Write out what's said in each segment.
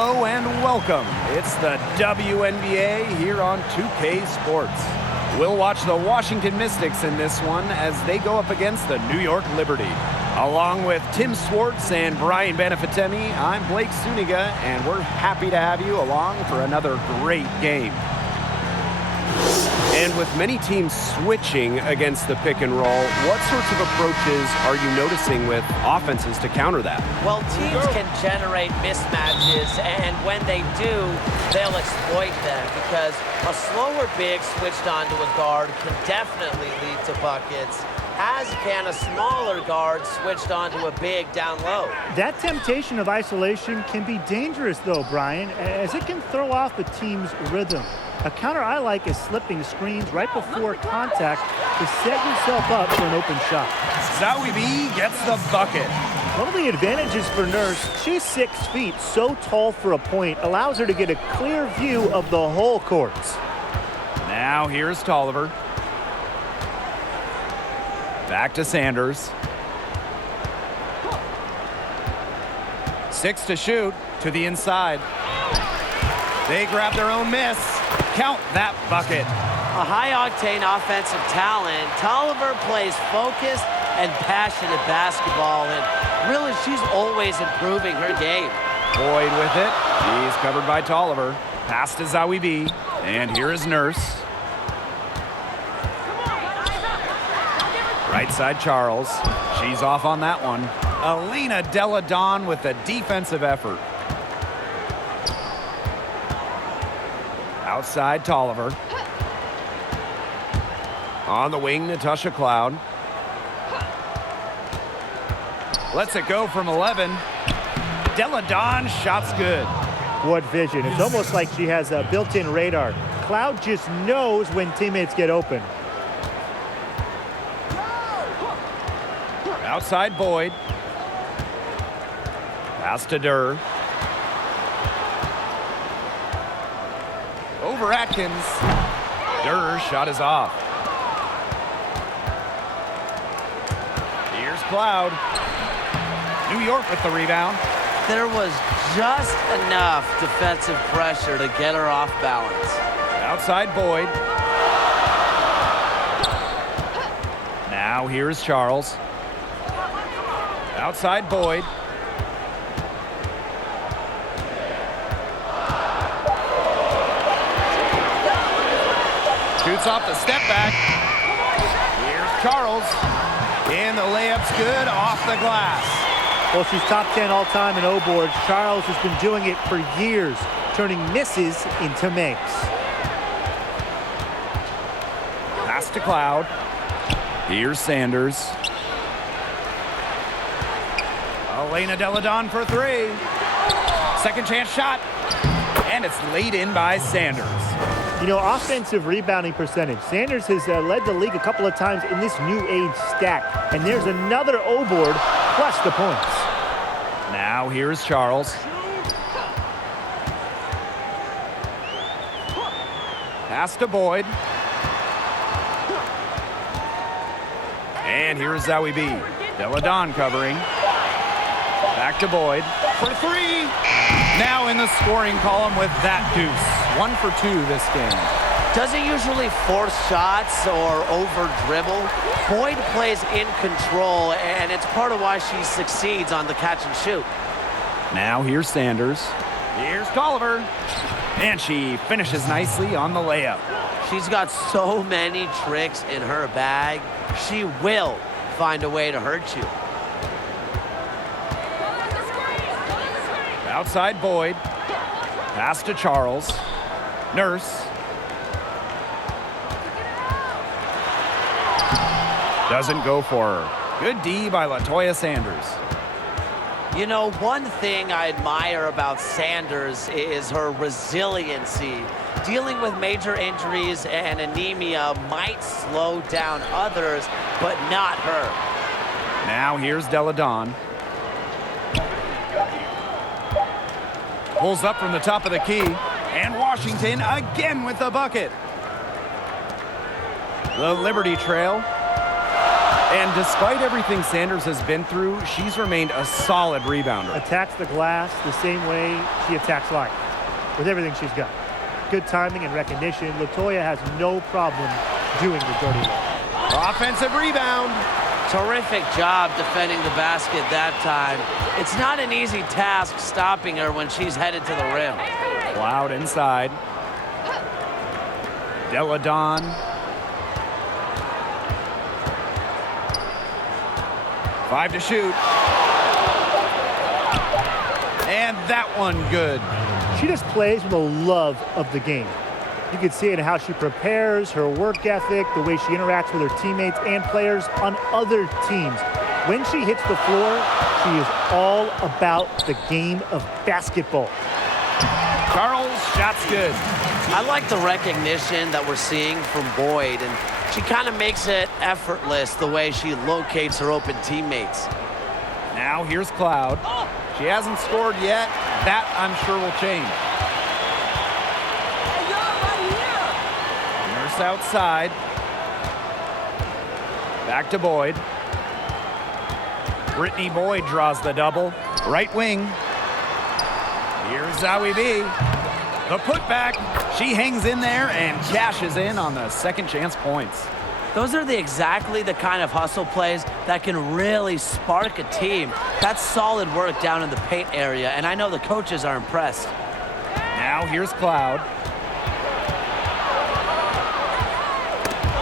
Hello and welcome. It's the WNBA here on 2K Sports. We'll watch the Washington Mystics in this one as they go up against the New York Liberty. Along with Tim Swartz and Brian Benefitemi, I'm Blake Suniga, and we're happy to have you along for another great game. And with many teams switching against the pick and roll, what sorts of approaches are you noticing with offenses to counter that? Well, teams can generate mismatches, and when they do, they'll exploit them because a slower big switched onto a guard can definitely lead to buckets, as can a smaller guard switched onto a big down low. That temptation of isolation can be dangerous, though, Brian, as it can throw off the team's rhythm. A counter I like is slipping screens right before contact to set yourself up for an open shot. Zawi B gets the bucket. One of the advantages for Nurse, she's 6 feet, so tall for a point, allows her to get a clear view of the whole courts. Now here's Tolliver. Back to Sanders. 6 to shoot, to the inside. They grab their own miss. Count that bucket. A high-octane offensive talent, Tolliver plays focused and passionate basketball, and really she's always improving her game. Boyd with it. He's covered by Tolliver. Pass to Zawi B. And here is Nurse. Right side Charles. She's off on that one. Elena Della Don with a defensive effort. Outside Tolliver. On the wing, Natasha Cloud. Lets it go from 11. Della Don, shot's good. What vision. It's almost like she has a built-in radar. Cloud just knows when teammates get open. Outside Boyd. Pass to Durr. Over Atkins. Durr's shot is off. Here's Cloud. New York with the rebound. There was just enough defensive pressure to get her off balance. Outside Boyd. Now here's Charles. Outside Boyd. Shoots off the step back. Here's Charles. And the layup's good off the glass. Well, she's top 10 all-time in O-boards. Charles has been doing it for years, turning misses into makes. Pass to Cloud. Here's Sanders. Elena Della Don for 3. Second chance shot. And it's laid in by Sanders. You know, offensive rebounding percentage. Sanders has led the league a couple of times in this new age stack. And there's another O-board plus the points. Now here's Charles. Pass to Boyd. And here's Zawi B. Della Don covering. Back to Boyd for 3. Now in the scoring column with that deuce. 1 for 2 this game. Doesn't usually force shots or over dribble. Boyd plays in control, and it's part of why she succeeds on the catch and shoot. Now here's Sanders. Here's Tolliver. And she finishes nicely on the layup. She's got so many tricks in her bag. She will find a way to hurt you. Outside Boyd. Pass to Charles. Nurse. Doesn't go for her. Good D by LaToya Sanders. You know, one thing I admire about Sanders is her resiliency. Dealing with major injuries and anemia might slow down others, but not her. Now here's Della Don. Pulls up from the top of the key. And Washington again with the bucket. The Liberty trail. And despite everything Sanders has been through, she's remained a solid rebounder. Attacks the glass the same way she attacks life, with everything she's got. Good timing and recognition. Latoya has no problem doing the dirty work. Offensive rebound. Terrific job defending the basket that time. It's not an easy task stopping her when she's headed to the rim. Cloud inside. Deladon. Five to shoot. And that one good. She just plays with a love of the game. You can see it in how she prepares, her work ethic, the way she interacts with her teammates and players on other teams. When she hits the floor, she is all about the game of basketball. Charles, shot's good. I like the recognition that we're seeing from Boyd, and she kind of makes it effortless the way she locates her open teammates. Now here's Cloud. She hasn't scored yet. That, I'm sure, will change. Nurse outside. Back to Boyd. Brittany Boyd draws the double. Right wing. Here's Zowie B. The putback. She hangs in there and cashes in on the second chance points. Those are exactly the kind of hustle plays that can really spark a team. That's solid work down in the paint area, and I know the coaches are impressed. Now here's Cloud.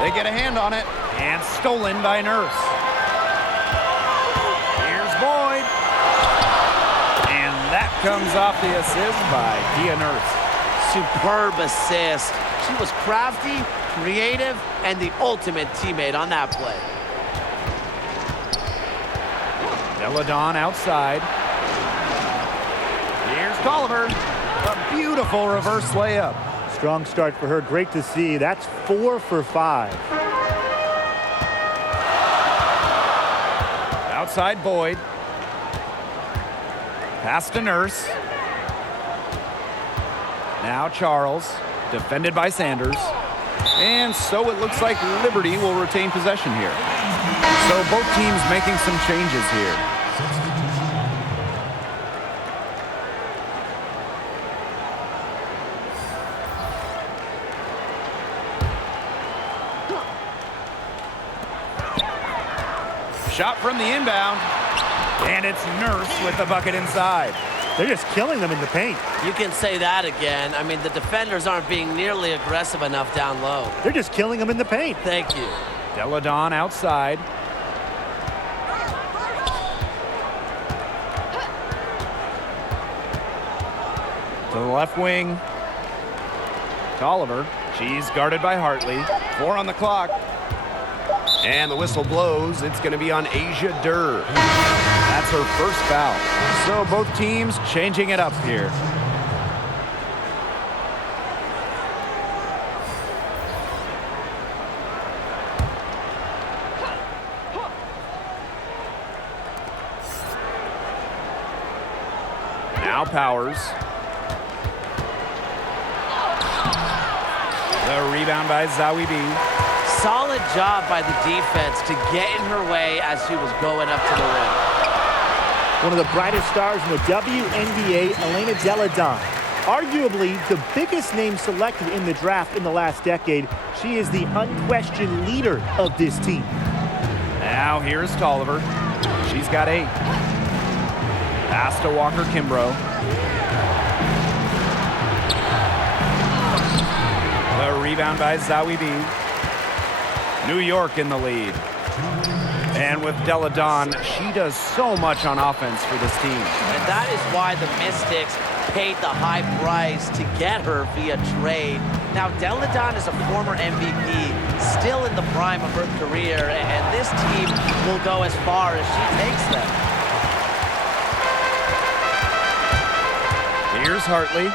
They get a hand on it, and stolen by Nurse. Here's Boyd. And that comes off the assist by Dia Nurse. Superb assist. She was crafty, creative, and the ultimate teammate on that play. Deladon outside. Here's Tolliver. A beautiful reverse layup. Strong start for her. Great to see. That's 4 for 5. Outside Boyd. Pass to Nurse. Now Charles, defended by Sanders. And so it looks like Liberty will retain possession here. So both teams making some changes here. Shot from the inbound. And it's Nurse with the bucket inside. They're just killing them in the paint. You can say that again. I mean, the defenders aren't being nearly aggressive enough down low. They're just killing them in the paint. Thank you. Deladon outside. To the left wing. Tolliver. She's guarded by Hartley. 4 on the clock. And the whistle blows. It's going to be on Asia Durr. That's her first foul. So both teams changing it up here. Now Powers. The rebound by Zowie B. Solid job by the defense to get in her way as she was going up to the rim. One of the brightest stars in the WNBA, Elena Deladon. Arguably the biggest name selected in the draft in the last decade. She is the unquestioned leader of this team. Now here's Tolliver. She's got 8. Pass to Walker Kimbrough. The rebound by Zowie B. New York in the lead. And with Deladon, she does so much on offense for this team. And that is why the Mystics paid the high price to get her via trade. Now, Deladon is a former MVP, still in the prime of her career, and this team will go as far as she takes them. Here's Hartley.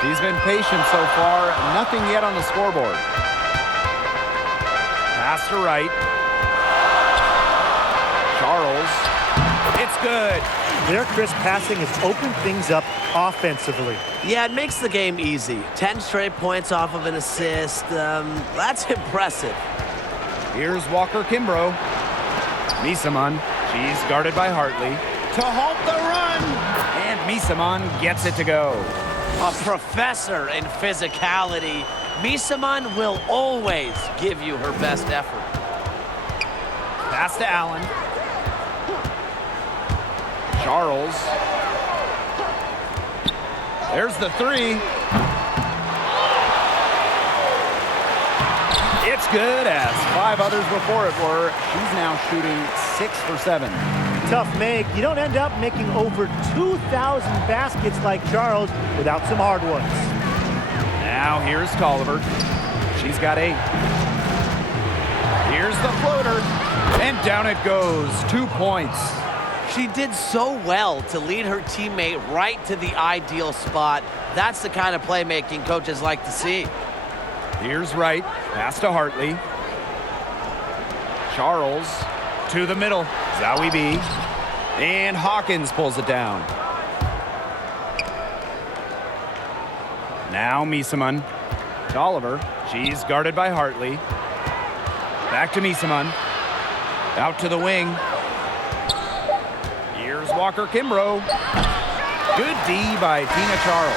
She's been patient so far, nothing yet on the scoreboard. Pass to right. Charles. It's good. Their crisp passing has opened things up offensively. Yeah, it makes the game easy. 10 straight points off of an assist. That's impressive. Here's Walker Kimbrough. Misaman, she's guarded by Hartley. To halt the run! And Misaman gets it to go. A professor in physicality, Misaman will always give you her best effort. Pass to Allen. Charles. There's the three. It's good, as 5 others before it were. She's now shooting 6 for 7. Tough make. You don't end up making over 2,000 baskets like Charles without some hard ones. Now here's Tolliver. She's got 8. Here's the floater. And down it goes. 2 points. She did so well to lead her teammate right to the ideal spot. That's the kind of playmaking coaches like to see. Here's Wright. Pass to Hartley. Charles to the middle. Zowie B. And Hawkins pulls it down. Now Misaman. Tolliver. She's guarded by Hartley. Back to Misaman. Out to the wing. Here's Walker Kimbrough. Good D by Tina Charles.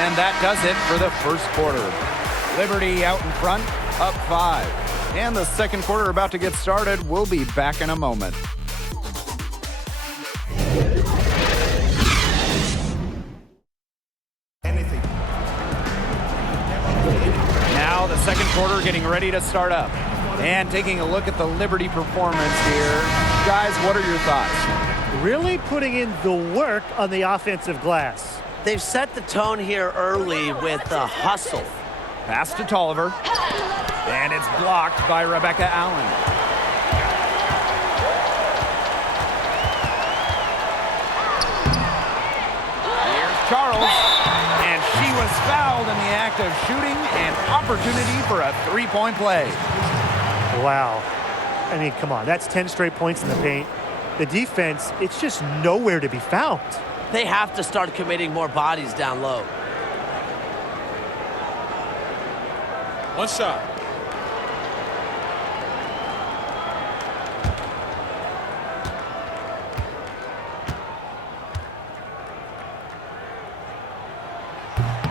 And that does it for the first quarter. Liberty out in front, up 5. And the second quarter about to get started. We'll be back in a moment. Now the second quarter getting ready to start up. And taking a look at the Liberty performance here. Guys, what are your thoughts? Really putting in the work on the offensive glass. They've set the tone here early with the hustle. Pass to Tolliver. And it's blocked by Rebecca Allen. Here's Charles. And she was fouled in the act of shooting, an opportunity for a 3-point play. Wow. I mean, come on. That's 10 straight points in the paint. The defense, it's just nowhere to be found. They have to start committing more bodies down low. One shot.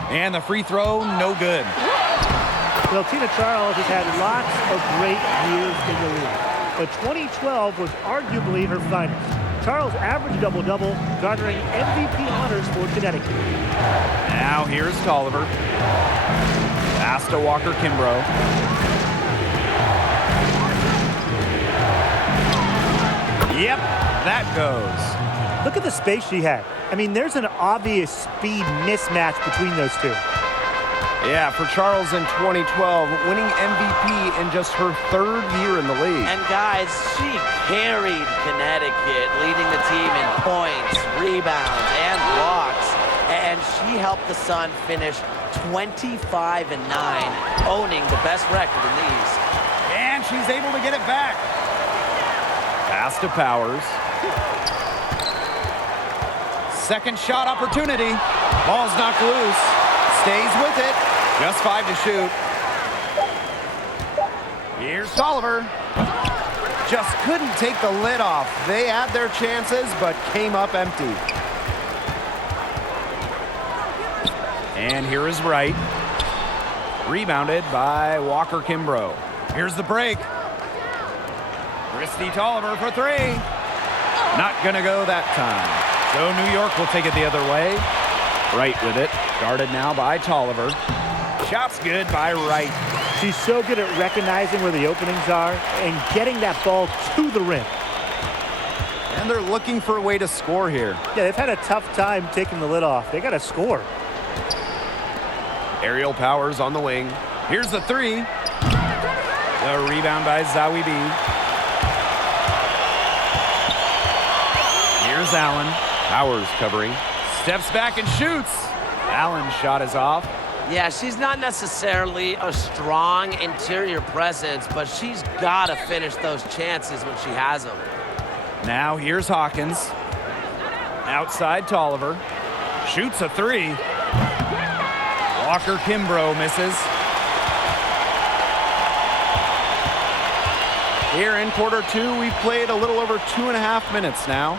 And the free throw, no good. Well, Tina Charles has had lots of great years in the league, but 2012 was arguably her finest. Charles averaged double-double, garnering MVP honors for Connecticut. Now here's Tolliver. Pass to Walker Kimbrough. Yep, that goes. Look at the space she had. I mean, there's an obvious speed mismatch between those two. Yeah, for Charles in 2012, winning MVP in just her 3rd year in the league. And guys, she carried Connecticut, leading the team in points, rebounds, and blocks. And she helped the Sun finish 25-9, owning the best record in the East. And she's able to get it back. Pass to Powers. Second shot opportunity. Ball's knocked loose. Stays with it. Just 5 to shoot. Here's Tolliver. Just couldn't take the lid off. They had their chances, but came up empty. And here is Wright. Rebounded by Walker Kimbrough. Here's the break. Christy Tolliver for 3. Not gonna go that time. So New York will take it the other way. Wright with it. Guarded now by Tolliver. Shot's good by Wright. She's so good at recognizing where the openings are and getting that ball to the rim. And they're looking for a way to score here. Yeah, they've had a tough time taking the lid off. They got to score. Aerial Powers on the wing. Here's the 3. The rebound by Zowie B. Here's Allen. Powers covering. Steps back and shoots. Allen's shot is off. Yeah, she's not necessarily a strong interior presence, but she's got to finish those chances when she has them. Now here's Hawkins. Outside Tolliver. Shoots a 3. Walker Kimbrough misses. Here in quarter two, we've played a little over 2.5 minutes now.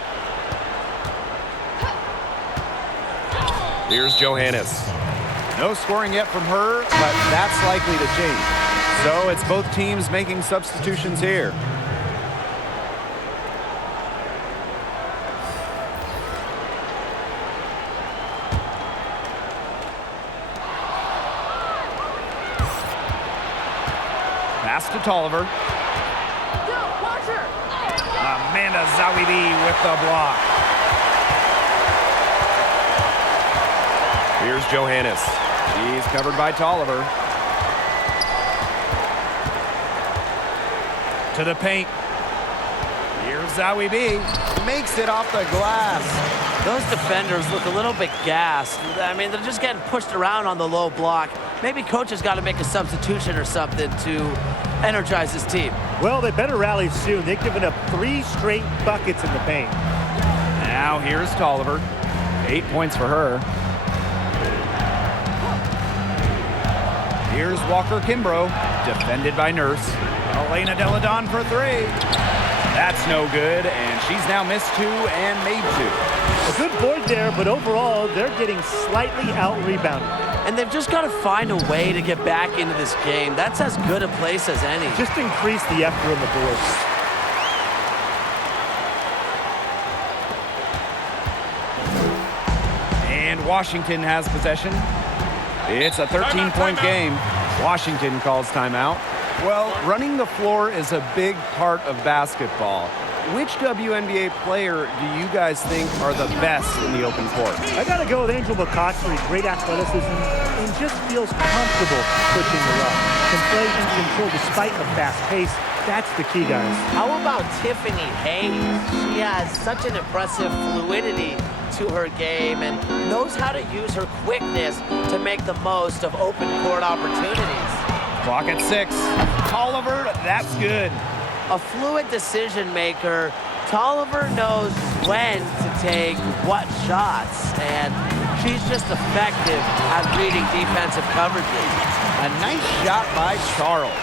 Here's Johannes. No scoring yet from her, but that's likely to change. So it's both teams making substitutions here. Pass to Tolliver. Amanda Zawibi with the block. Here's Johannes. She's covered by Tolliver. To the paint. Here's Zawibi. Makes it off the glass. Those defenders look a little bit gassed. I mean, they're just getting pushed around on the low block. Maybe coach has got to make a substitution or something to energize his team. Well, they better rally soon. They've given up 3 straight buckets in the paint. Now here's Tolliver. 8 points for her. Here's Walker Kimbrough, defended by Nurse. Elena Deladon for 3. That's no good, and she's now missed 2 and made 2. A good board there, but overall, they're getting slightly out-rebounded. And they've just got to find a way to get back into this game. That's as good a place as any. Just increase the effort on the boards. And Washington has possession. It's a 13-point game. Washington calls timeout. Well, running the floor is a big part of basketball. Which WNBA player do you guys think are the best in the open court? I got to go with Angel McCoughtry. Great athleticism and just feels comfortable pushing the rock. Can play in control despite the fast pace. That's the key, guys. How about Tiffany Hayes? She has such an impressive fluidity to her game and knows how to use her quickness to make the most of open court opportunities. Clock at 6. Tolliver, that's good. A fluid decision maker. Tolliver knows when to take what shots, and she's just effective at reading defensive coverages. A nice shot by Charles.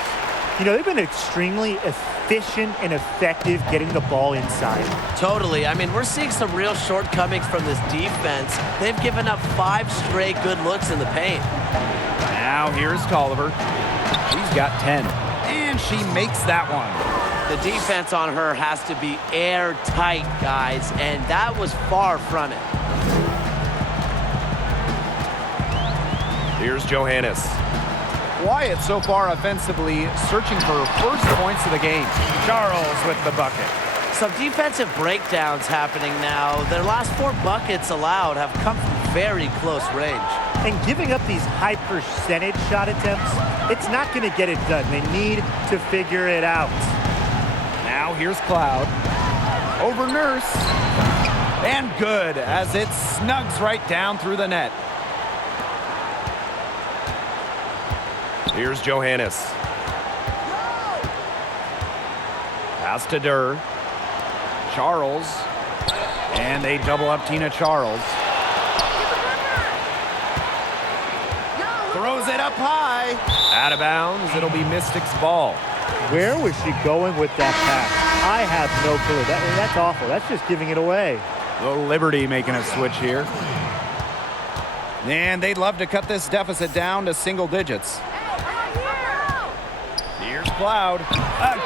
You know, they've been extremely efficient and effective getting the ball inside. Totally. I mean, we're seeing some real shortcomings from this defense. They've given up 5 straight good looks in the paint. Now here's Tolliver. She's got 10. And she makes that one. The defense on her has to be airtight, guys, and that was far from it. Here's Johannes. Wyatt so far offensively searching for first points of the game. Charles with the bucket. Some defensive breakdowns happening now. Their last 4 buckets allowed have come from very close range. And giving up these high percentage shot attempts, it's not going to get it done. They need to figure it out. Now here's Cloud. Over Nurse. And good as it snugs right down through the net. Here's Johannes. Pass to Durr. Charles. And they double up Tina Charles. Throws it up high. Out of bounds. It'll be Mystics' ball. Where was she going with that pass? I have no clue. That's awful. That's just giving it away. The Liberty making a switch here. And they'd love to cut this deficit down to single digits. Here's Cloud.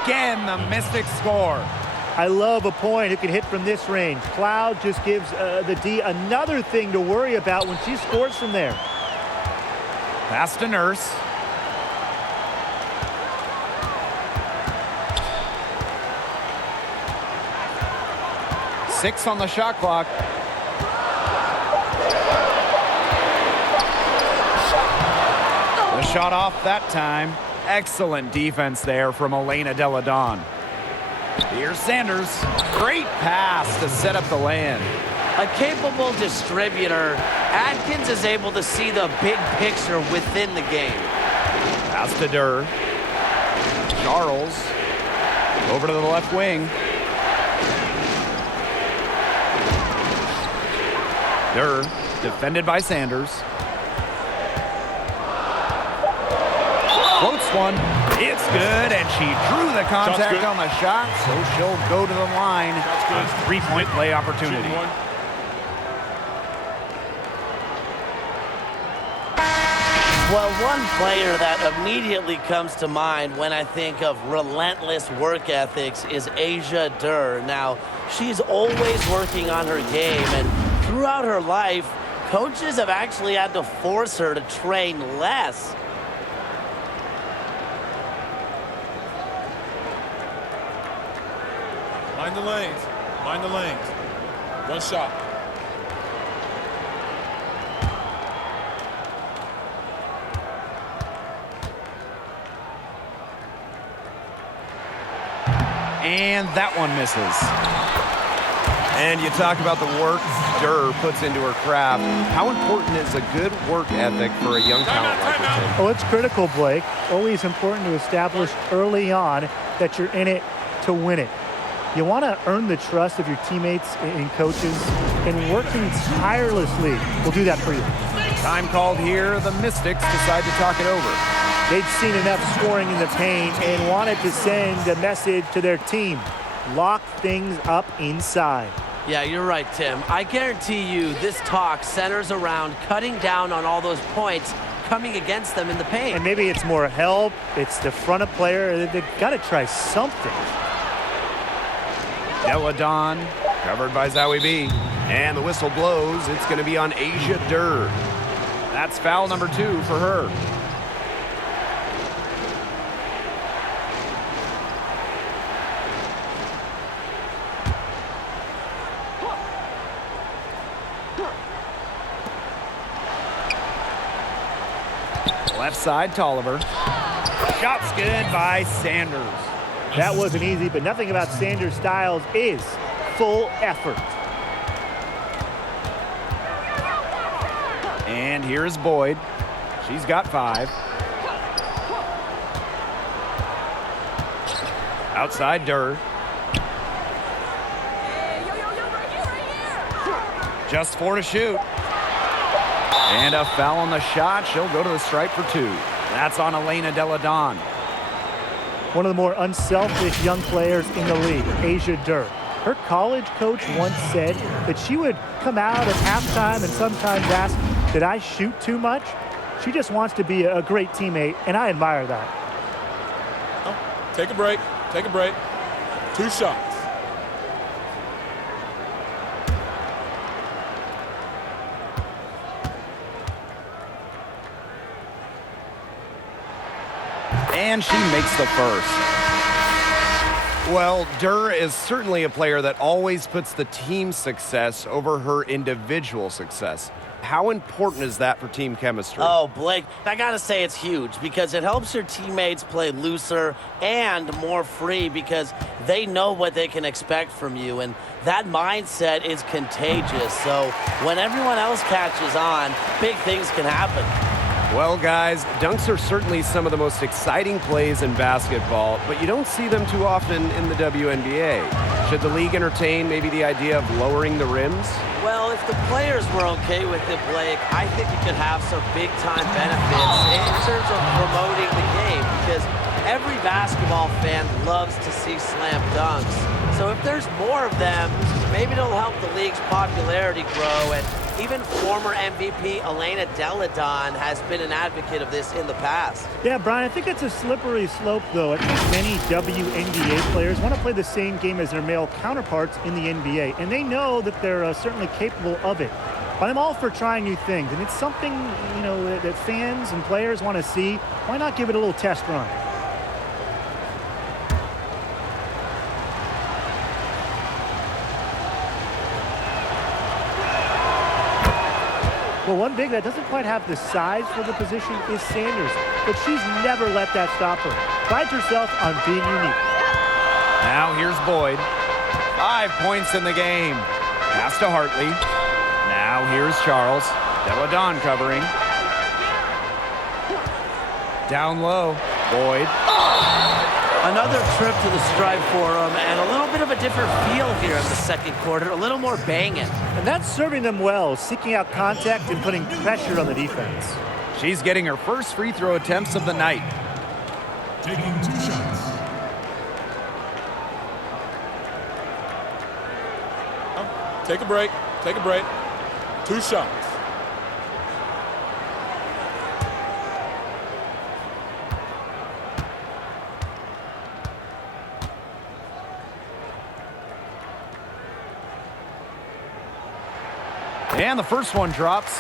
Again, the Mystics score. I love a point who can hit from this range. Cloud just gives the D another thing to worry about when she scores from there. Pass to Nurse. Six on the shot clock. The shot off that time. Excellent defense there from Elena Deladon. Here's Sanders. Great pass to set up the land. A capable distributor, Atkins is able to see the big picture within the game. Pass to Durr. Charles over to the left wing. Durr defended by Sanders. Floats one. It's good, and she drew the contact on the shot, so she'll go to the line. A three-point play opportunity. Well, one player that immediately comes to mind when I think of relentless work ethics is Asia Durr. Now, she's always working on her game, and throughout her life, coaches have actually had to force her to train less. Mind the lanes. Mind the lanes. One shot. And that one misses. And you talk about the work Durr puts into her craft. How important is a good work ethic for a young talent like this? Oh, it's critical, Blake. Always important to establish early on that you're in it to win it. You want to earn the trust of your teammates and coaches, and working tirelessly will do that for you. Time called here. The Mystics decide to talk it over. They'd seen enough scoring in the paint and wanted to send a message to their team. Lock things up inside. Yeah, you're right, Tim. I guarantee you this talk centers around cutting down on all those points coming against them in the paint. And maybe it's more help. It's the front of player. They've got to try something. Deladon covered by Zowie B. And the whistle blows. It's going to be on Asia Durr. That's foul number 2 for her. Left side, Tolliver. Shot's good by Sanders. That wasn't easy, but nothing about Sanders' styles is full effort. And here's Boyd. She's got 5. Outside Durr. Just 4 to shoot. And a foul on the shot. She'll go to the stripe for 2. That's on Elena Deladon. One of the more unselfish young players in the league, Asia Durr. Her college coach once said that she would come out at halftime and sometimes ask, did I shoot too much? She just wants to be a great teammate, and I admire that. Oh, take a break. Take a break. 2 shots. And she makes the first. Well, Durr is certainly a player that always puts the team success over her individual success. How important is that for team chemistry? Oh, Blake, I gotta say it's huge because it helps your teammates play looser and more free because they know what they can expect from you, and that mindset is contagious. So when everyone else catches on, big things can happen. Well, guys, dunks are certainly some of the most exciting plays in basketball, but you don't see them too often in the WNBA. Should the league entertain maybe the idea of lowering the rims? Well, if the players were okay with it, Blake, I think it could have some big-time benefits in terms of promoting the game because every basketball fan loves to see slam dunks. So if there's more of them, maybe it'll help the league's popularity grow. And even former MVP Elena Deladon has been an advocate of this in the past. Yeah, Brian, I think it's a slippery slope, though. I think many WNBA players want to play the same game as their male counterparts in the NBA, and they know that they're certainly capable of it. But I'm all for trying new things, and it's something, you know, that fans and players want to see. Why not give it a little test run? Well, one big that doesn't quite have the size for the position is Sanders, but she's never let that stop her. Prides herself on being unique. Now here's Boyd. 5 points in the game. Pass to Hartley. Now here's Charles. Deladon covering. Down low. Boyd. Another trip to the stripe for him, and a little bit of a different feel here in the second quarter, a little more banging. And that's serving them well, seeking out contact and putting pressure on the defense. She's getting her first free throw attempts of the night. Taking 2 shots. Take a break. Take a break. 2 shots. And the first one drops.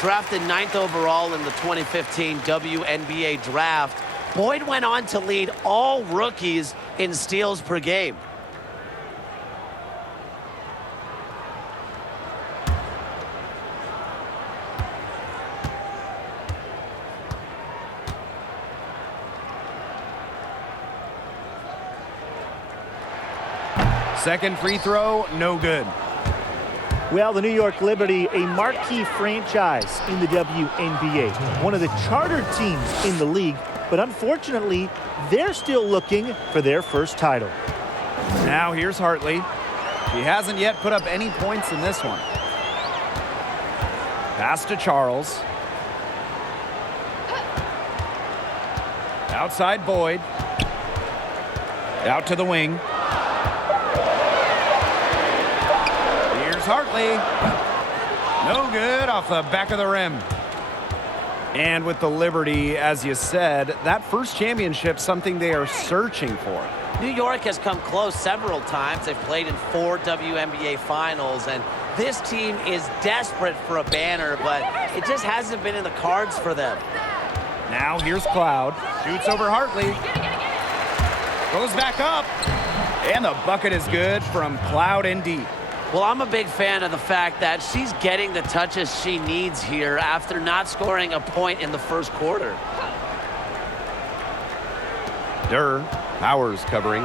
Drafted 9th overall in the 2015 WNBA draft, Boyd went on to lead all rookies in steals per game. Second free throw, no good. Well, the New York Liberty, a marquee franchise in the WNBA, one of the charter teams in the league, but unfortunately, they're still looking for their first title. Now here's Hartley. She hasn't yet put up any points in this one. Pass to Charles. Outside Boyd. Out to the wing. Hartley. No good, off the back of the rim. And with the Liberty, as you said, that first championship, something they are searching for. New York has come close several times. They've played in 4 WNBA finals, and this team is desperate for a banner, but it just hasn't been in the cards for them. Now here's Cloud. Shoots over Hartley. Goes back up. And the bucket is good from Cloud in deep. Well, I'm a big fan of the fact that she's getting the touches she needs here after not scoring a point in the first quarter. Durr, Powers covering.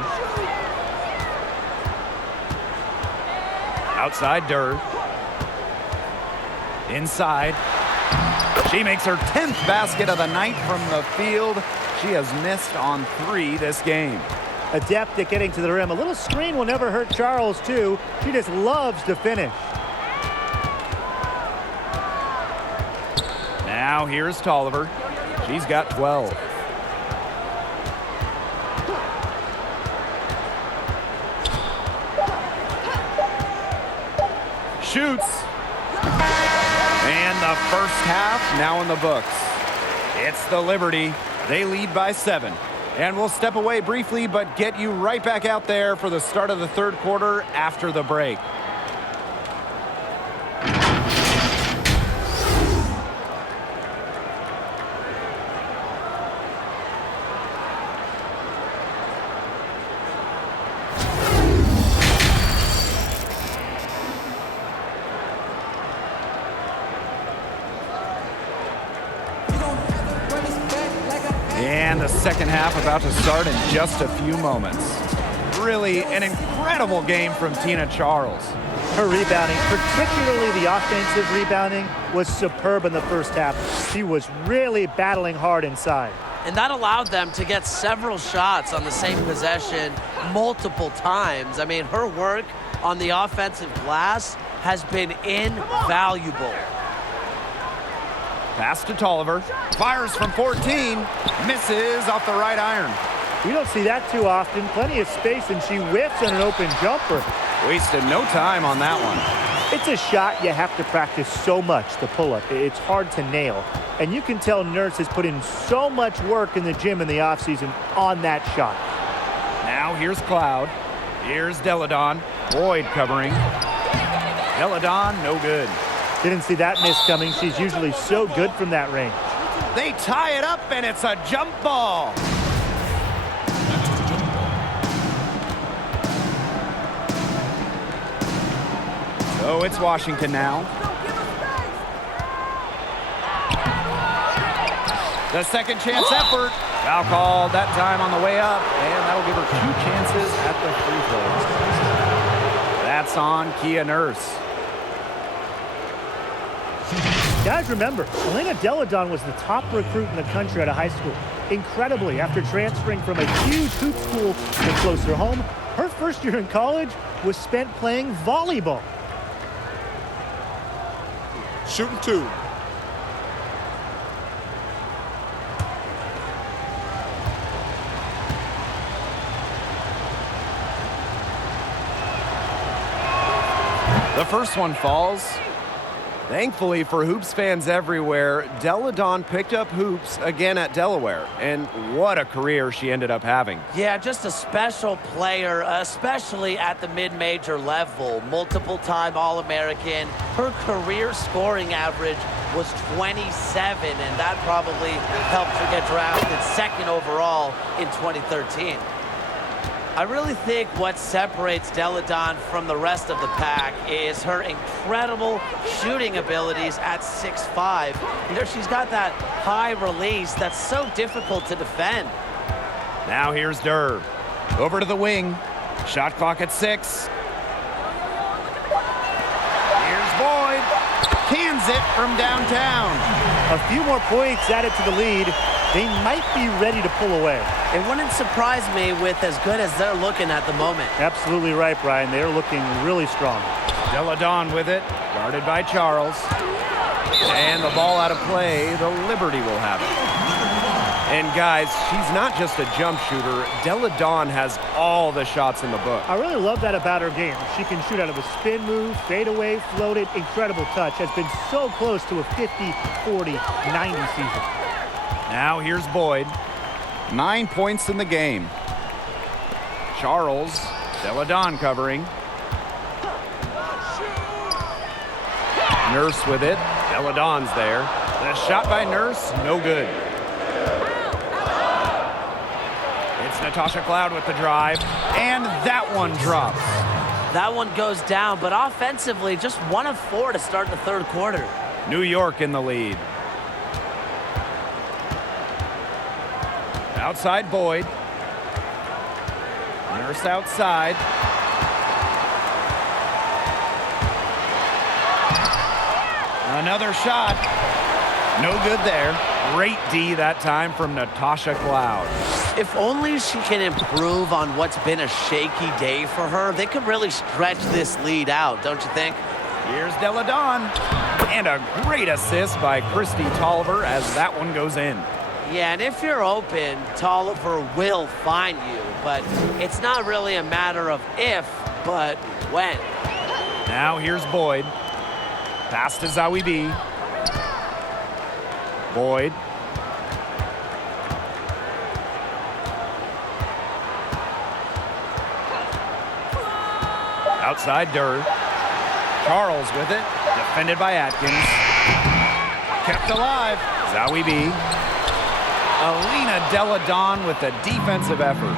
Outside Durr. Inside. She makes her 10th basket of the night from the field. She has missed on 3 this game. Adept at getting to the rim. A little screen will never hurt Charles, too. She just loves to finish. Now here's Tolliver. She's got 12. Shoots. And the first half now in the books. It's the Liberty. They lead by 7. And we'll step away briefly, but get you right back out there for the start of the third quarter after the break. And the second half about to start in just a few moments. Really an incredible game from Tina Charles. Her rebounding, particularly the offensive rebounding, was superb in the first half. She was really battling hard inside. And that allowed them to get several shots on the same possession multiple times. I mean, her work on the offensive glass has been invaluable. Pass to Tolliver. Fires from 14. Misses off the right iron. We don't see that too often. Plenty of space, and she whiffs on an open jumper. Wasted no time on that one. It's a shot you have to practice so much, the pull-up. It's hard to nail. And you can tell Nurse has put in so much work in the gym in the offseason on that shot. Now here's Cloud. Here's Deladon. Boyd covering. Deladon, no good. Didn't see that miss coming. She's usually so good from that range. They tie it up, and it's a jump ball. So it's Washington now. The second chance effort. Foul called that time on the way up, and that'll give her 2 chances at the free throw. That's on Kia Nurse. Guys, remember, Elena Deladon was the top recruit in the country out of high school. Incredibly, after transferring from a huge hoop school to closer home, her first year in college was spent playing volleyball. Shooting 2. The first one falls. Thankfully for Hoops fans everywhere, Deladon picked up hoops again at Delaware, and what a career she ended up having. Yeah, just a special player, especially at the mid-major level. Multiple-time All-American. Her career scoring average was 27, and that probably helped her get drafted second overall in 2013. I really think what separates Deladon from the rest of the pack is her incredible shooting abilities at 6'5". You know, she's got that high release that's so difficult to defend. Now here's Durr. Over to the wing. Shot clock at 6. Here's Boyd. Cans it from downtown. A few more points added to the lead. They might be ready to pull away. It wouldn't surprise me with as good as they're looking at the moment. Absolutely right, Brian. They're looking really strong. Deladon with it, guarded by Charles. And the ball out of play, the Liberty will have it. And guys, she's not just a jump shooter. Deladon has all the shots in the book. I really love that about her game. She can shoot out of a spin move, fade away, floated, incredible touch. Has been so close to a 50, 40, 90 season. Now here's Boyd. 9 points in the game. Charles, Deladon covering. Nurse with it. Deladon's there. The shot by Nurse, no good. It's Natasha Cloud with the drive, and that one drops. That one goes down, but offensively, just 1 of 4 to start the third quarter. New York in the lead. Outside Boyd. Nurse outside. Another shot. No good there. Great D that time from Natasha Cloud. If only she can improve on what's been a shaky day for her, they could really stretch this lead out, don't you think? Here's Deladon. And a great assist by Christy Tolliver as that one goes in. Yeah, and if you're open, Tolliver will find you, but it's not really a matter of if, but when. Now here's Boyd. Pass to Zawi B. Boyd. Outside Durr. Charles with it. Defended by Atkins. Kept alive. Zawi B. Alina Deladon with a defensive effort.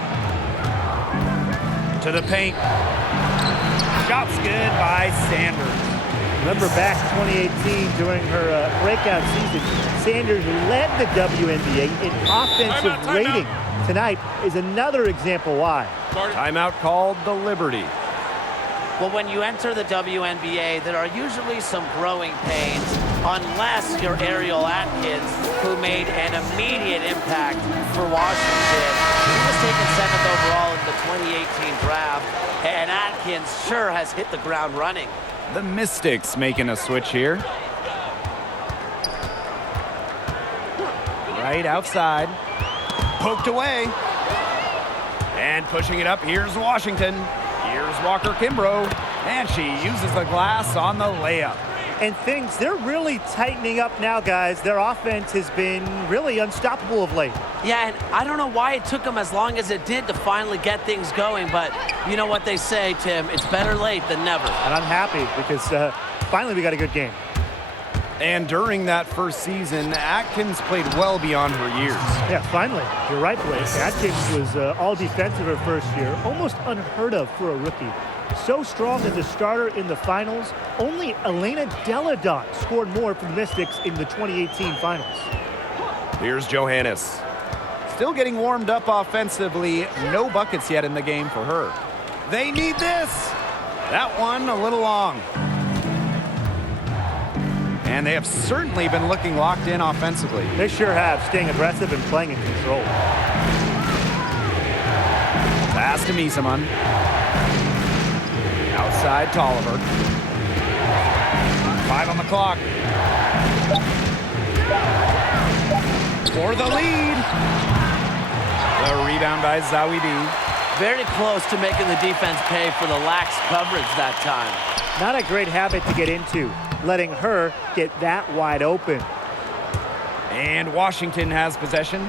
To the paint. Shot's good by Sanders. Remember back 2018 during her breakout season, Sanders led the WNBA in offensive rating. Tonight is another example why. Timeout called the Liberty. Well, when you enter the WNBA, there are usually some growing pains, unless you're Ariel Atkins, who made an immediate impact for Washington. He was taken 7th overall in the 2018 draft, and Atkins sure has hit the ground running. The Mystics making a switch here. Right outside. Poked away. And pushing it up, here's Washington. Here's Walker Kimbrough. And she uses the glass on the layup. And they're really tightening up now, guys. Their offense has been really unstoppable of late. Yeah, and I don't know why it took them as long as it did to finally get things going, but you know what they say, Tim, it's better late than never. And I'm happy because finally we got a good game. And during that first season, Atkins played well beyond her years. Yeah, finally. You're right, Blake. Atkins was all defensive her first year. Almost unheard of for a rookie. So strong as a starter in the finals, only Elena Deladon scored more for the Mystics in the 2018 finals. Here's Johannes. Still getting warmed up offensively. No buckets yet in the game for her. They need this. That one a little long. And they have certainly been looking locked in offensively. They sure have, staying aggressive and playing in control. Pass to Misaman. Outside Tolliver. 5 on the clock. For the lead. The rebound by Zawi B. Very close to making the defense pay for the lax coverage that time. Not a great habit to get into, letting her get that wide open. And Washington has possession.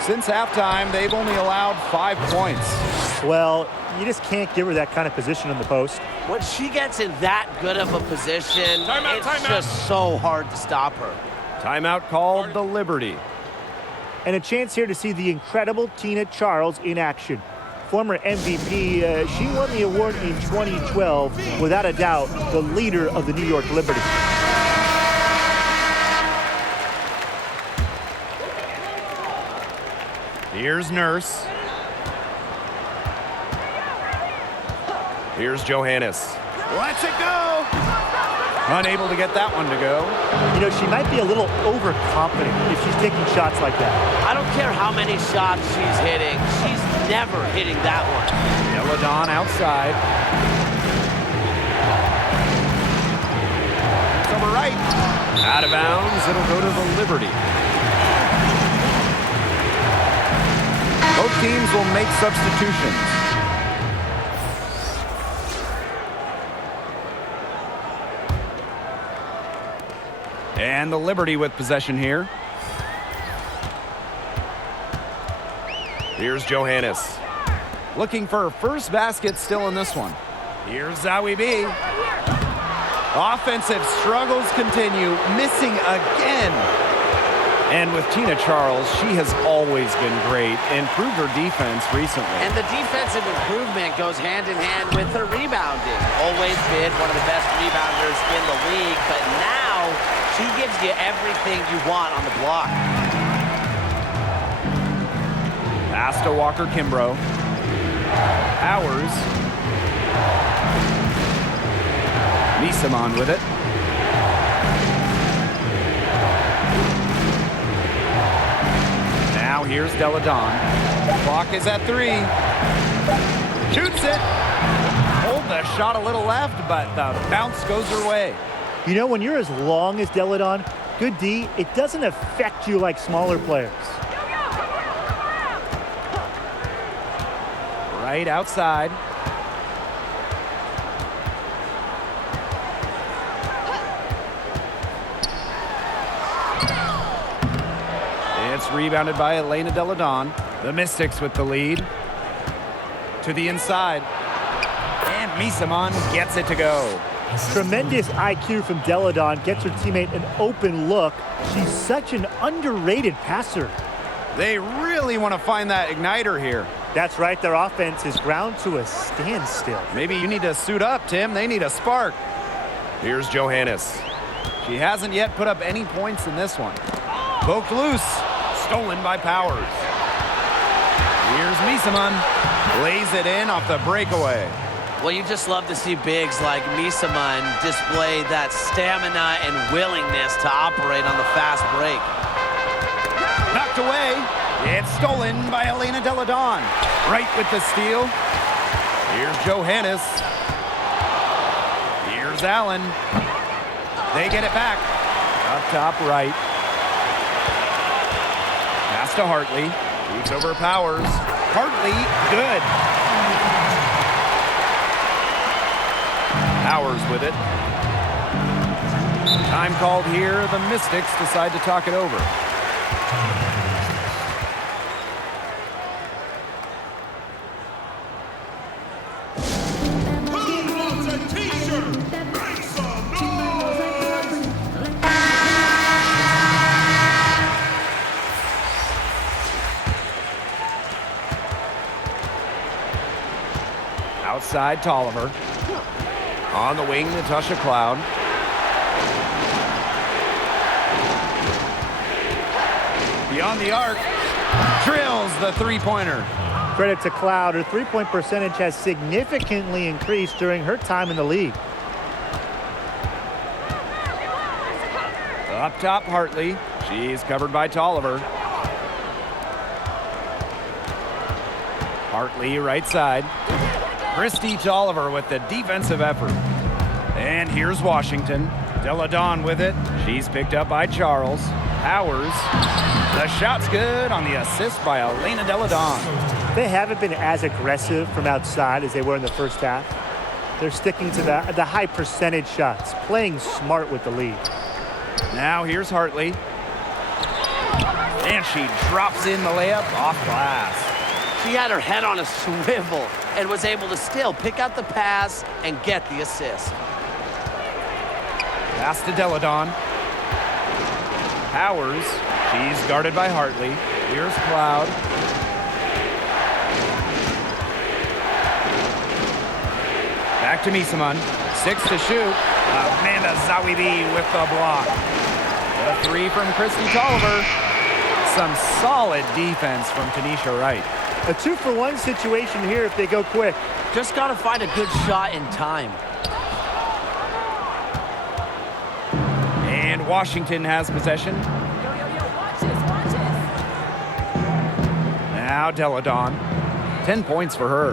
Since halftime, they've only allowed 5 points. Well, you just can't give her that kind of position in the post. When she gets in that good of a position, it's just so hard to stop her. Timeout called the Liberty. And a chance here to see the incredible Tina Charles in action. Former MVP, she won the award in 2012. Without a doubt, the leader of the New York Liberty. Here's Nurse. Here's Johannes. Let's it go! Unable to get that one to go. You know, she might be a little overconfident if she's taking shots like that. I don't care how many shots she's hitting. She's never hitting that one. Deladon outside. It's over right. Out of bounds. It'll go to the Liberty. Both teams will make substitutions. And the Liberty with possession here. Here's Johannes. Looking for her first basket still in this one. Here's Zowie B. Offensive struggles continue, missing again. And with Tina Charles, she has always been great, improved her defense recently. And the defensive improvement goes hand in hand with her rebounding. Always been one of the best rebounders in the league, but now she gives you everything you want on the block. Pass to Walker Kimbrough. Powers. Misamon with it. Now here's Deladon. Clock is at 3. Shoots it. Hold the shot a little left, but the bounce goes her way. You know, when you're as long as Deladon, good D, it doesn't affect you like smaller players. Right outside. It's rebounded by Elena Deladon. The Mystics with the lead. To the inside. And Misamon gets it to go. Tremendous IQ from Deladon gets her teammate an open look. She's such an underrated passer. They really want to find that igniter here. That's right, their offense is ground to a standstill. Maybe you need to suit up, Tim. They need a spark. Here's Johannes. She hasn't yet put up any points in this one. Poked loose. Stolen by Powers. Here's Misamon. Lays it in off the breakaway. Well, you just love to see bigs like Misamon display that stamina and willingness to operate on the fast break. Knocked away. It's stolen by Elena Deladon. Right with the steal. Here's Johannes. Here's Allen. They get it back. Up top right. Pass to Hartley. Shoots over Powers. Hartley, good. Powers with it. Time called here. The Mystics decide to talk it over. Outside, Tolliver. On the wing, Natasha Cloud. Beyond the arc. Drills the three-pointer. Credit to Cloud. Her three-point percentage has significantly increased during her time in the league. Up top, Hartley. She's covered by Tolliver. Hartley, right side. Christy Tolliver with the defensive effort. And here's Washington. Deladon with it. She's picked up by Charles. Powers. The shot's good on the assist by Elena Deladon. They haven't been as aggressive from outside as they were in the first half. They're sticking to the high percentage shots, playing smart with the lead. Now here's Hartley. And she drops in the layup off glass. She had her head on a swivel and was able to still pick out the pass and get the assist. Pass to Deladon. Powers. She's guarded by Hartley. Here's Cloud. Back to Misaman. 6 to shoot. Amanda Zawibi with the block. The 3 from Christy Tolliver. Some solid defense from Tanisha Wright. A 2-for-1 situation here if they go quick. Just got to find a good shot in time. And Washington has possession. Now Deladon. 10 points for her.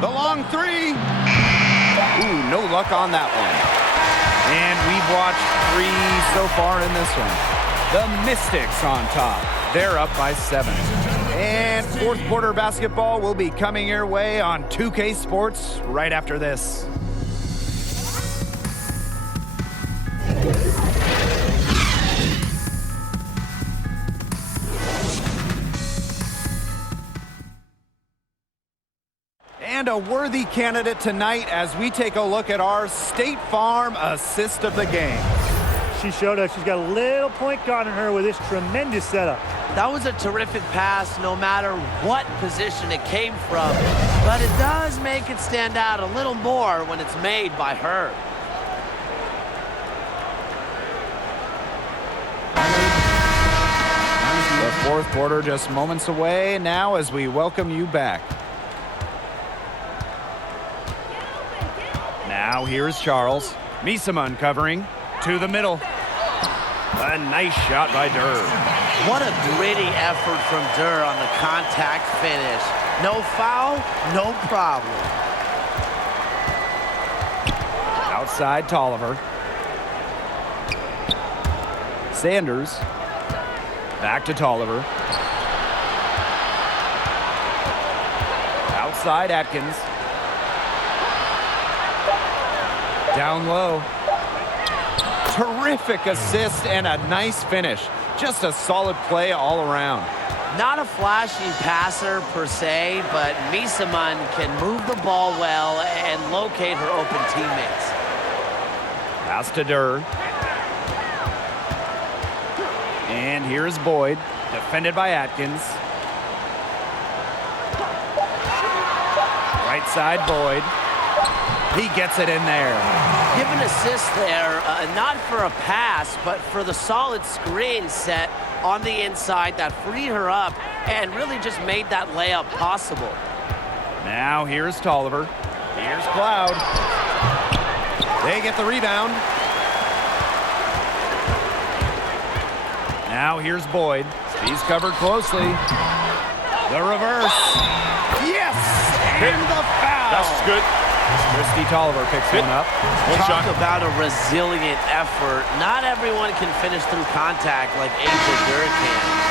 The long 3. Ooh, no luck on that one. And we've watched 3 so far in this one. The Mystics on top. They're up by 7. And fourth quarter basketball will be coming your way on 2K Sports right after this. And a worthy candidate tonight as we take a look at our State Farm assist of the game. She showed us she's got a little point guard in her with this tremendous setup. That was a terrific pass no matter what position it came from, but it does make it stand out a little more when it's made by her. The fourth quarter just moments away now as we welcome you back. Now here's Charles. Misaman covering to the middle. A nice shot by Durr. What a gritty effort from Durr on the contact finish. No foul, no problem. Outside Tolliver. Sanders. Back to Tolliver. Outside Atkins. Down low. Terrific assist and a nice finish. Just a solid play all around. Not a flashy passer per se, but Misaman can move the ball well and locate her open teammates. Pass to Durr. And here's Boyd, defended by Atkins. Right side Boyd. He gets it in there. Give an assist there, not for a pass, but for the solid screen set on the inside that freed her up and really just made that layup possible. Now here's Tolliver. Here's Cloud. They get the rebound. Now here's Boyd. He's covered closely. The reverse. Yes! And the foul! That's good. Christy Tolliver picks one up. Talk about a resilient effort. Not everyone can finish through contact like Angel Durr can.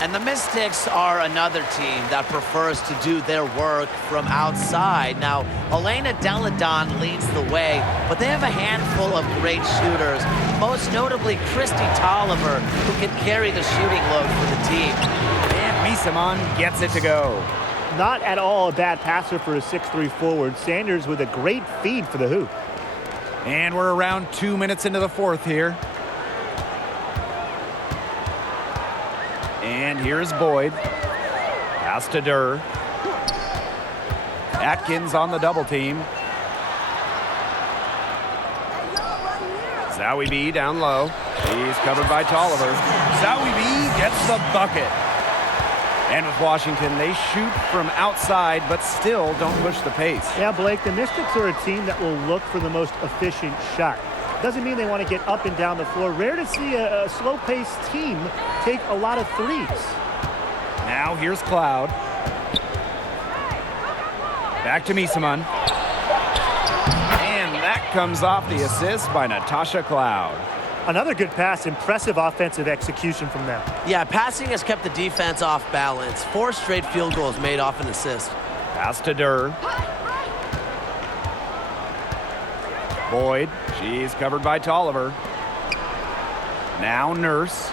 And the Mystics are another team that prefers to do their work from outside. Now, Elena Deladon leads the way, but they have a handful of great shooters, most notably Christy Tolliver, who can carry the shooting load for the team. And Misaman gets it to go. Not at all a bad passer for a 6'3" forward. Sanders with a great feed for the hoop. And we're around 2 minutes into the fourth here. And here's Boyd. Pass to Durr. Atkins on the double team. Zawibi down low. He's covered by Tolliver. Zawibi gets the bucket. And with Washington, they shoot from outside, but still don't push the pace. Yeah, Blake, the Mystics are a team that will look for the most efficient shot. Doesn't mean they want to get up and down the floor. Rare to see a slow-paced team take a lot of threes. Now here's Cloud. Back to Misaman. And that comes off the assist by Natasha Cloud. Another good pass. Impressive offensive execution from them. Yeah, passing has kept the defense off balance. 4 straight field goals made off an assist. Pass to Durr. Boyd. She's covered by Tolliver. Now Nurse.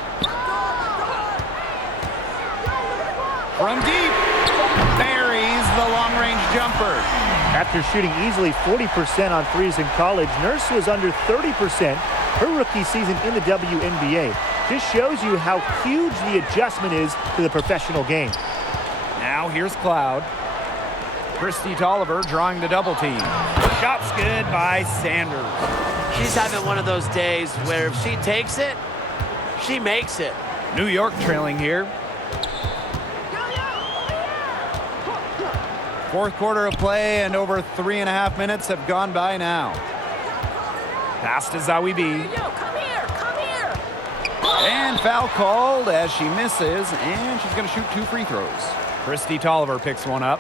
From deep. Buries the long-range jumper. After shooting easily 40% on threes in college, Nurse was under 30% her rookie season in the WNBA. Just shows you how huge the adjustment is to the professional game. Now here's Cloud. Christy Tolliver drawing the double team. Shot's good by Sanders. She's having one of those days where if she takes it, she makes it. New York trailing here. Fourth quarter of play, and over 3.5 minutes have gone by now. Pass to Zawi B. Come here. And foul called as she misses, and she's going to shoot 2 free throws. Christy Tolliver picks one up.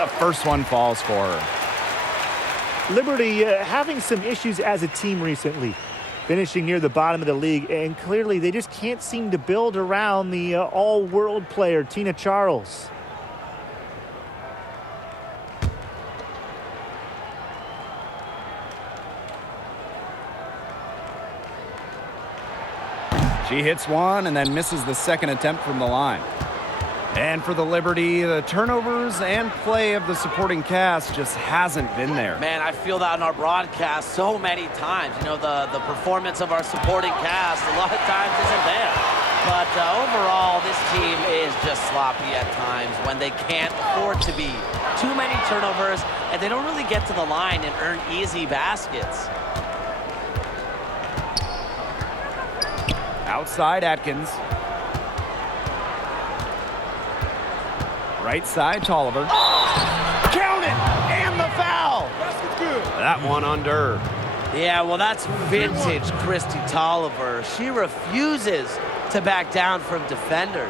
The first one falls for her. Liberty having some issues as a team recently, finishing near the bottom of the league, and clearly they just can't seem to build around the all-world player, Tina Charles. She hits one and then misses the second attempt from the line. And for the Liberty, the turnovers and play of the supporting cast just hasn't been there. Man, I feel that on our broadcast so many times. You know, the performance of our supporting cast a lot of times isn't there. But overall, this team is just sloppy at times when they can't afford to be. Too many turnovers, and they don't really get to the line and earn easy baskets. Outside Atkins. Right side, Tolliver. Count it! And the foul! That one under. Yeah, well, that's vintage Christy Tolliver. She refuses to back down from defenders.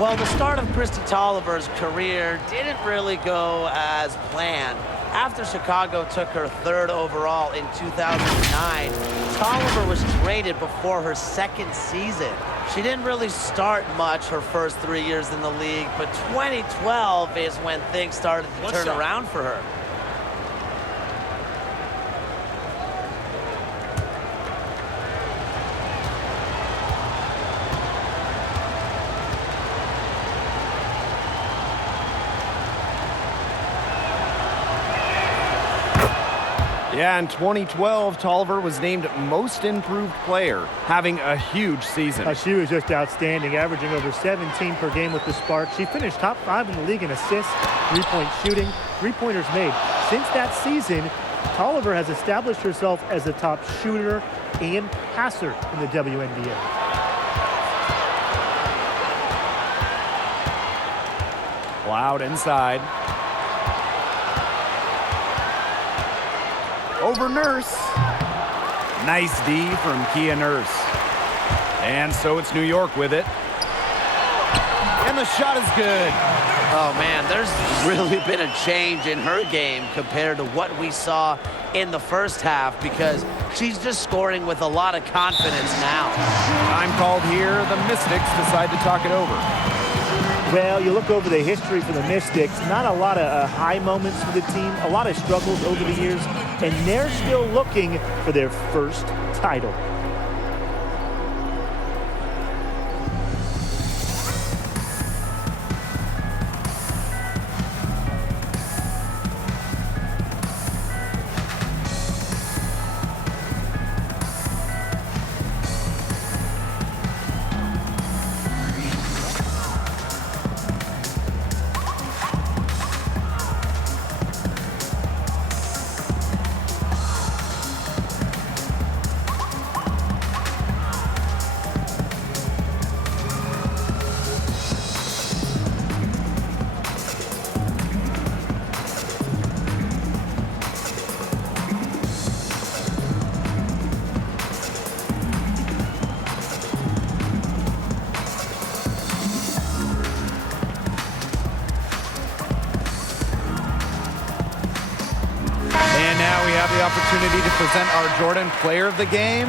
Well, the start of Christy Tolliver's career didn't really go as planned. After Chicago took her 3rd overall in 2009, Tolliver was traded before her 2nd season. She didn't really start much her first 3 years in the league, but 2012 is when things started to turn around for her. Yeah, in 2012, Tolliver was named Most Improved Player, having a huge season. She was just outstanding, averaging over 17 per game with the Sparks. She finished top 5 in the league in assists, 3-point shooting, 3-pointers made. Since that season, Tolliver has established herself as a top shooter and passer in the WNBA. Cloud inside. Over Nurse. Nice D from Kia Nurse. And so it's New York with it. And the shot is good. Oh, man, there's really been a change in her game compared to what we saw in the first half because she's just scoring with a lot of confidence now. Time called here. The Mystics decide to talk it over. Well, you look over the history for the Mystics, not a lot of high moments for the team, a lot of struggles over the years, and they're still looking for their first title. now we have the opportunity to present our Jordan Player of the Game,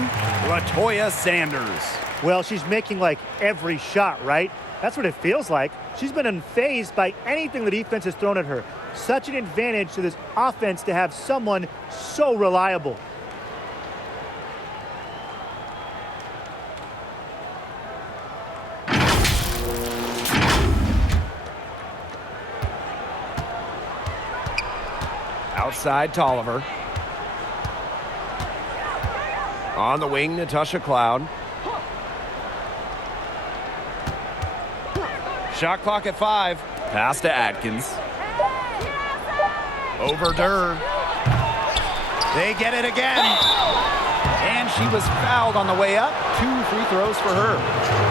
LaToya Sanders. Well, she's making like every shot, right? That's what it feels like. She's been unfazed by anything the defense has thrown at her. Such an advantage to this offense to have someone so reliable. Outside, Tolliver. On the wing, Natasha Cloud. Shot clock at 5. Pass to Atkins. Over Durr. They get it again. And she was fouled on the way up. 2 free throws for her.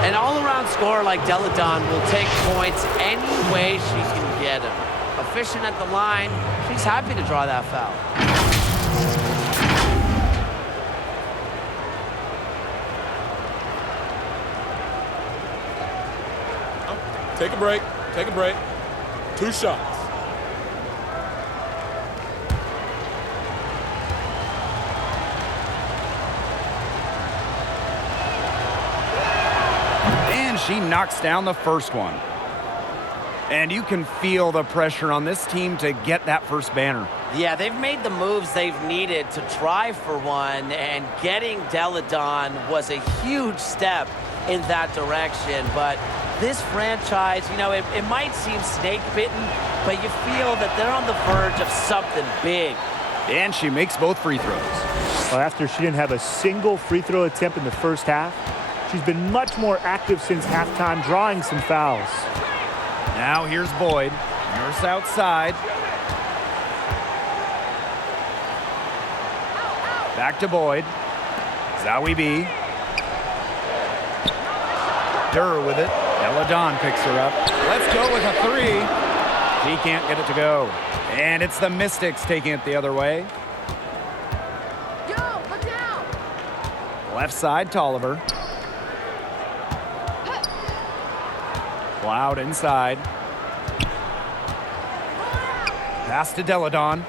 An all-around scorer like Deladon will take points any way she can get them. Efficient at the line, she's happy to draw that foul. Take a break. Take a break. 2 shots. And she knocks down the first one. And you can feel the pressure on this team to get that first banner. Yeah, they've made the moves they've needed to try for one, and getting Deladon was a huge step in that direction. But this franchise, you know, it might seem snake-bitten, but you feel that they're on the verge of something big. And she makes both free throws. Well, after she didn't have a single free throw attempt in the first half, she's been much more active since halftime, drawing some fouls. Now here's Boyd. Nurse outside. Back to Boyd. Zowie B. Durr with it. Deladon picks her up. Let's go with a 3. She can't get it to go. And it's the Mystics taking it the other way. Go, look down. Left side, Tolliver. Cloud inside. Pass to Deladon.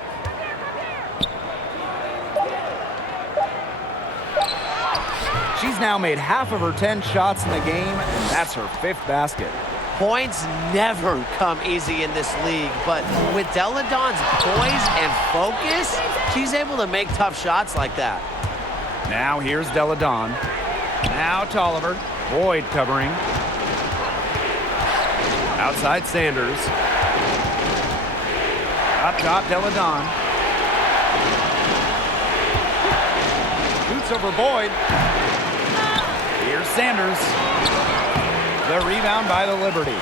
She's now made half of her 10 shots in the game, and that's her 5th basket. Points never come easy in this league, but with Deladon's poise and focus, she's able to make tough shots like that. Now here's Deladon. Now Tolliver. Boyd covering. Outside Sanders. Up top, Deladon. Shoots over Boyd. Here's Sanders. The rebound by the Liberty.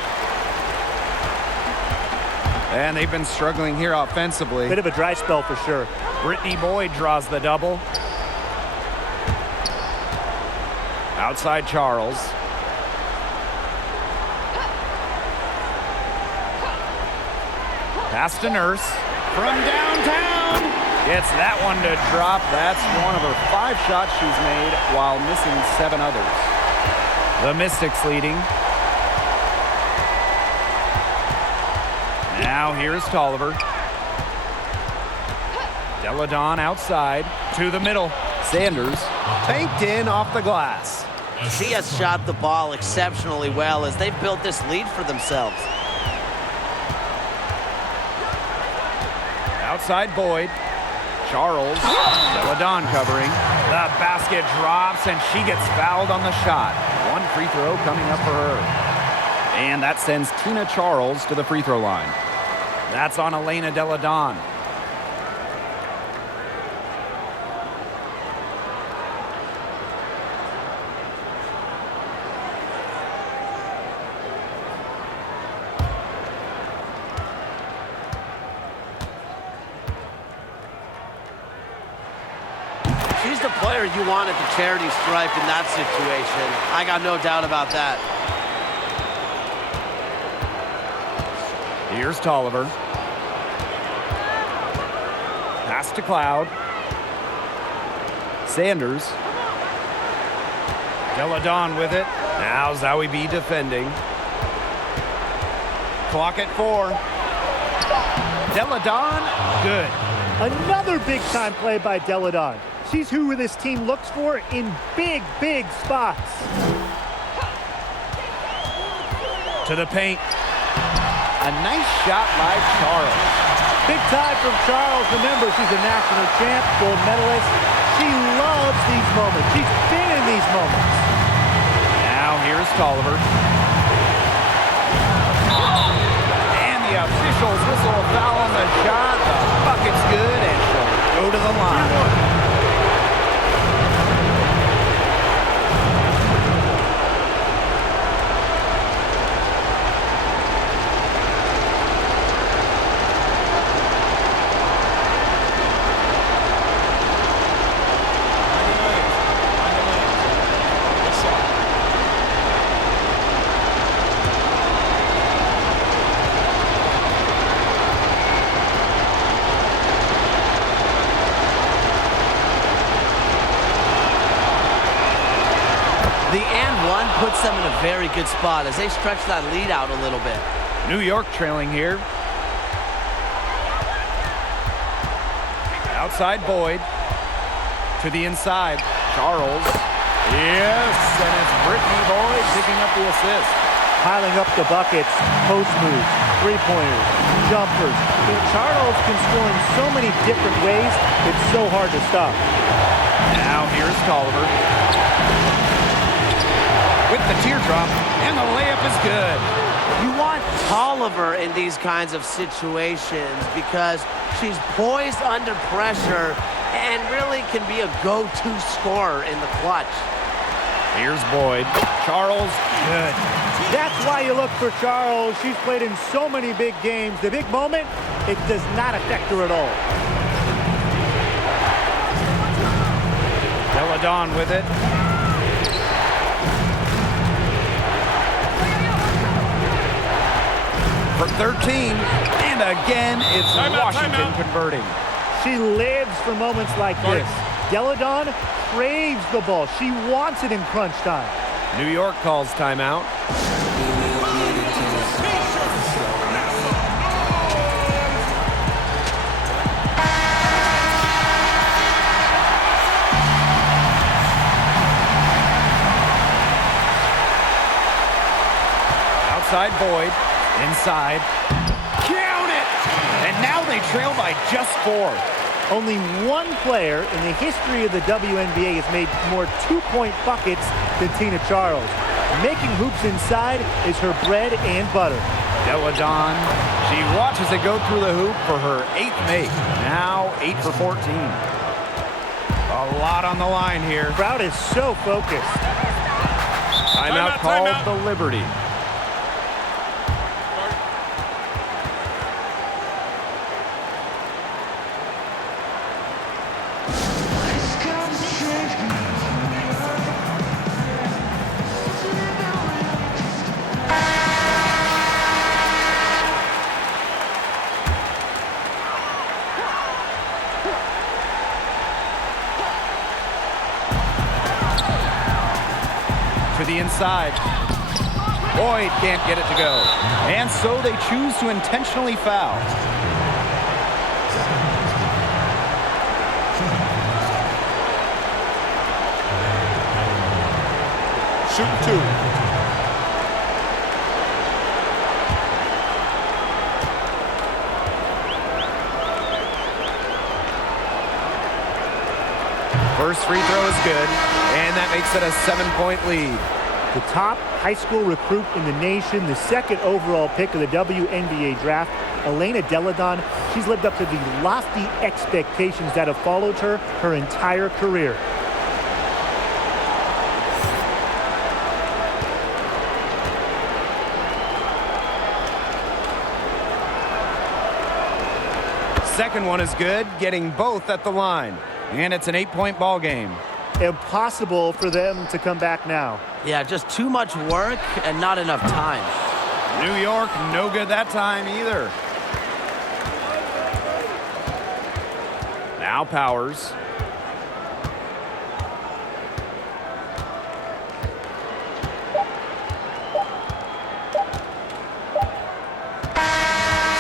And they've been struggling here offensively. Bit of a dry spell for sure. Brittany Boyd draws the double. Outside Charles. Pass to Nurse from downtown. Gets that one to drop. That's one of her 5 shots she's made while missing 7 others. The Mystics leading. Now here's Tolliver. Deladon outside to the middle. Sanders banked in off the glass. She has shot the ball exceptionally well as they've built this lead for themselves. Outside Boyd. Charles. Deladon covering. The basket drops and she gets fouled on the shot. 1 free throw coming up for her. And that sends Tina Charles to the free throw line. That's on Elena Deladon. She's the player you want at the charity stripe in that situation. I got no doubt about that. Here's Tolliver. Pass to Cloud. Sanders. Deladon with it. Now Zowie B defending. Clock at 4. Deladon, good. Another big-time play by Deladon. She's who this team looks for in big, big spots. To the paint. A nice shot by Charles. Big time from Charles. Remember, she's a national champ, gold medalist. She loves these moments. She's been in these moments. Now here's Tolliver. And the officials whistle a foul on the shot. The bucket's good, and she'll go to the line. The and one puts them in a very good spot as they stretch that lead out a little bit. New York trailing here. Outside Boyd. To the inside. Charles. Yes, and it's Brittany Boyd picking up the assist. Piling up the buckets, post moves, three-pointers, jumpers. Charles can score in so many different ways, it's so hard to stop. Now here's Tolliver. With the teardrop, and the layup is good. You want Tolliver in these kinds of situations because she's poised under pressure and really can be a go-to scorer in the clutch. Here's Boyd. Charles, good. That's why you look for Charles. She's played in so many big games. The big moment, it does not affect her at all. Deladon with it. For 13, and again, it's Washington converting. She lives for moments like this. Deladon craves the ball. She wants it in crunch time. New York calls timeout. Outside Boyd. Inside. Count it! And now they trail by just 4. Only one player in the history of the WNBA has made more two-point buckets than Tina Charles. Making hoops inside is her bread and butter. Deladon, she watches it go through the hoop for her 8th make. Now 8 for 14. A lot on the line here. Crowd is so focused. Timeout called the Liberty. To the inside. Boyd can't get it to go. And so they choose to intentionally foul. Shoot 2. First free throw is good, and that makes it a 7-point lead. The top high school recruit in the nation, the second overall pick of the WNBA draft, Elena Deladon, she's lived up to the lofty expectations that have followed her entire career. Second one is good, getting both at the line. And it's an 8-point ball game. Impossible for them to come back now. Yeah, just too much work and not enough time. New York, no good that time either. Now Powers.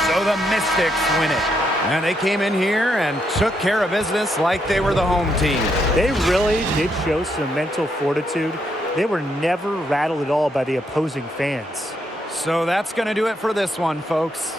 So the Mystics win it. And they came in here and took care of business like they were the home team. They really did show some mental fortitude. They were never rattled at all by the opposing fans. So that's going to do it for this one, folks.